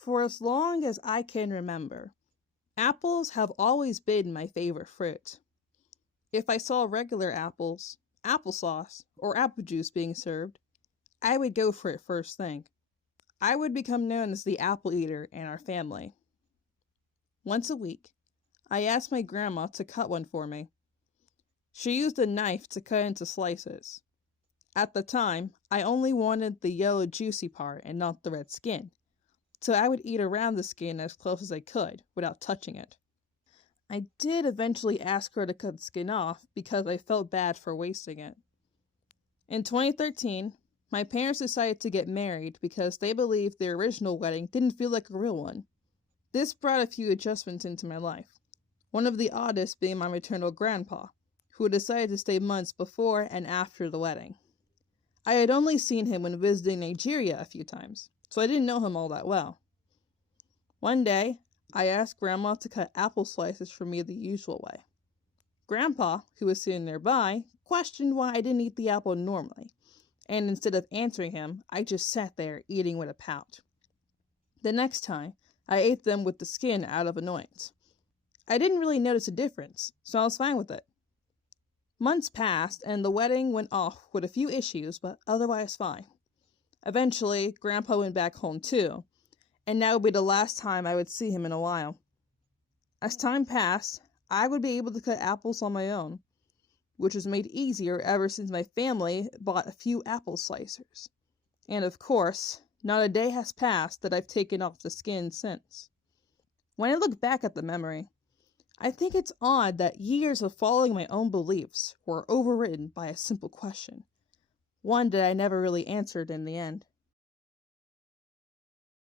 For as long as I can remember, apples have always been my favorite fruit. If I saw regular apples, applesauce, or apple juice being served, I would go for it first thing. I would become known as the apple eater in our family. Once a week, I asked my grandma to cut one for me. She used a knife to cut into slices. At the time, I only wanted the yellow juicy part and not the red skin, so I would eat around the skin as close as I could without touching it. I did eventually ask her to cut the skin off because I felt bad for wasting it. In 2013, my parents decided to get married because they believed their original wedding didn't feel like a real one. This brought a few adjustments into my life, one of the oddest being my maternal grandpa, who decided to stay months before and after the wedding. I had only seen him when visiting Nigeria a few times, so I didn't know him all that well. One day, I asked Grandma to cut apple slices for me the usual way. Grandpa, who was sitting nearby, questioned why I didn't eat the apple normally, and instead of answering him, I just sat there eating with a pout. The next time, I ate them with the skin out of annoyance. I didn't really notice a difference, so I was fine with it. Months passed, and the wedding went off with a few issues, but otherwise fine. Eventually, Grandpa went back home too, and that would be the last time I would see him in a while. As time passed, I would be able to cut apples on my own, which was made easier ever since my family bought a few apple slicers. And of course, not a day has passed that I've taken off the skin since. When I look back at the memory, I think it's odd that years of following my own beliefs were overridden by a simple question, one that I never really answered in the end.